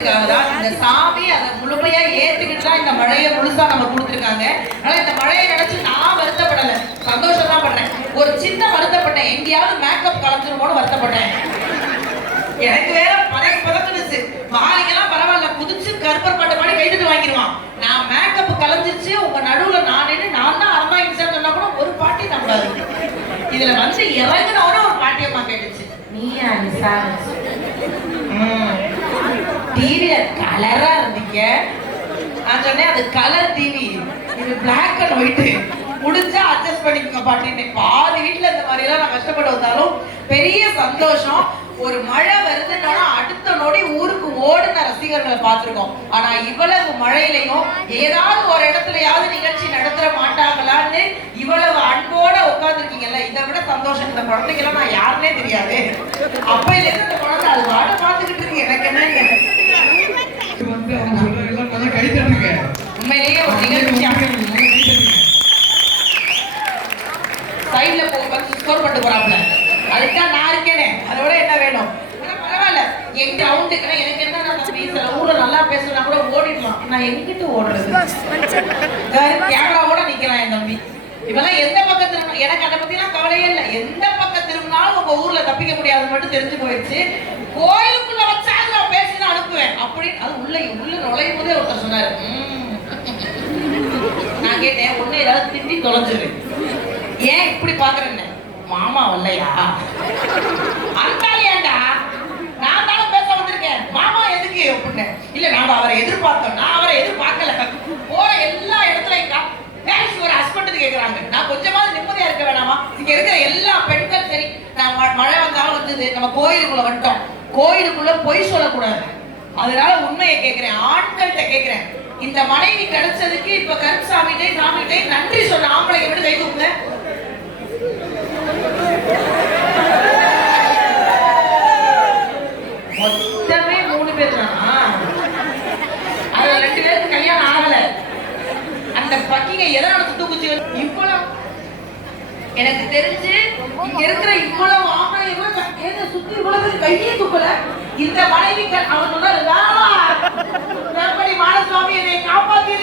இந்த சாமி அதை முழுமையா ஏத்துக்கிட்டு இந்த மழையை முழுசா நம்ம கொடுத்துருக்காங்க. அதனால இந்த மழையை நினைச்சு நான் வருத்தப்படல, சந்தோஷம் தான் பண்றேன். ஒரு சின்ன வருத்தப்பட்டேன், எங்கேயாவது மேக்கப் கலந்துருமோன்னு வருத்தப்பட்டேன். எனக்கு வேற பதக்குனுச்சு. மாலிக்கெல்லாம் பரவாயில்ல, குதிச்சு கருப்பர் பட்ட மாதிரி கைதுட்டு வாங்கிடுவான். நான் மேக்கப் கலந்துச்சு உங்க நடுவுல நான் தான் அறந்தா இன்சான் சொன்னா கூட ஒரு பாட்டி நம்பாது. இதுல வந்து இறங்கினோட ஒரு பாட்டியம்மா கேட்டுச்சு, நீயா விசாரிச்சு டிவில கலரா இருந்தீங்க. நான் சொன்னேன் அது கலர் டிவி, இது பிளாக் அண்ட் ஒயிட், முடிஞ்சா அட்ஜஸ்ட் பண்ணிக்கோங்க பாட்டின்னு. பாதி வீட்டுல இந்த மாதிரி எல்லாம் நான் கஷ்டப்பட்டு வந்தாலும் பெரிய சந்தோஷம். ஒரு மழை வருதுன்னா அடுத்த நொடி ஊருக்கு ஓடுன ரசிகர்களை பார்த்திருக்கோம். ஆனா இவ்வளவு மழையிலையும் ஏதாவது ஒரு இடத்துலயாவது நிகழ்ச்சி நடத்துற மாட்டாங்களான்னு இவ்வளவு அன்போட உட்கார்ந்துருக்கீங்கல்ல, இதை விட சந்தோஷம். இந்த குழந்தைக்கெல்லாம் நான் யாருன்னே தெரியாது. அப்பையில இருந்து இந்த குழந்தை அது வாட பார்த்துக்கிட்டு இருக்கு. எனக்கு என்ன உண்மையிலேயே ஒரு நிகழ்ச்சி சைட்ல ஸ்கோர் பண்ணிட்டு போறாப்ல, அதுதான் நான் இருக்கேனே, அதோட என்ன வேணும்? பரவாயில்ல, எங்க ரவுண்டுக்கு எனக்கு என்ன, சில ஊர்ல நல்லா பேசுனா கூட ஓடிடலாம். நான் எங்கிட்ட ஓடுறது? கேமராவோட நிக்கிறான் என் தம்பி. இவெல்லாம் எந்த பக்கம் திரும்ப, எனக்கு அதை பத்தி எல்லாம் கவலையே இல்லை. எந்த பக்கம் திரும்பினாலும் உங்க ஊர்ல தப்பிக்க முடியாதுன்னு மட்டும் தெரிஞ்சு போயிடுச்சு. கோயிலுக்குள்ள வச்சா நான் பேசினா அனுப்புவேன் அப்படின்னு. அது உள்ள நுழையும் போதே ஒருத்தர் சொன்னாரு. நான் கேட்டேன், ஒண்ணு ஏதாவது திண்டி தொலைஞ்சிரு, ஏன் இப்படி பாக்குறேன்னு. மாமா வரலையா? அந்தாலியாண்டா, நான் தானே பேச வந்திருக்கேன், மாமா எதுக்கு அப்படின்னு. இல்ல நாம அவரை எதிர்பார்த்தோம், நான் அவரை எதிர்பார்க்கல. போற எல்லா இடத்துலயும் ஒரு ஹஸ்பண்ட் கேட்கறாங்க. நான் கொஞ்சமாவது நிம்மதியா இருக்க வேணாமா? இங்க இருக்கிற எல்லா பெண்கள் சரி, நான் மழை வந்தாலும் வந்தது, நம்ம கோயிலுக்குள்ள வந்துட்டோம், கோயிலுக்குள்ள பொய் சொல்லக்கூடாது. அதனால உண்மையை கேட்கிறேன், ஆண்கள்கிட்ட கேட்கிறேன். இந்த மனைவி கிடைச்சதுக்கு இப்ப கருப்சாமிட்டே சாமிகிட்டே நன்றி சொல்ற ஆம்பளை எப்படி கை தூக்குங்க? மொத்தமே 3 பேர் தானா? அதுல 2 பேருக்கு கல்யாணம் ஆகல. அந்த பக்கிங்க எதனால தூக்குச்சு? இவ்வளவு எனக்கு தெரிஞ்சு இங்க இருக்கிற இவ்வளவு ஆம்பளை சுத்தி இவ்வளவு கையே தூக்கல. இந்த மனைவிகள் அவர் சொன்னாரு, மாடசுவாமி என்னை காப்பாத்தியது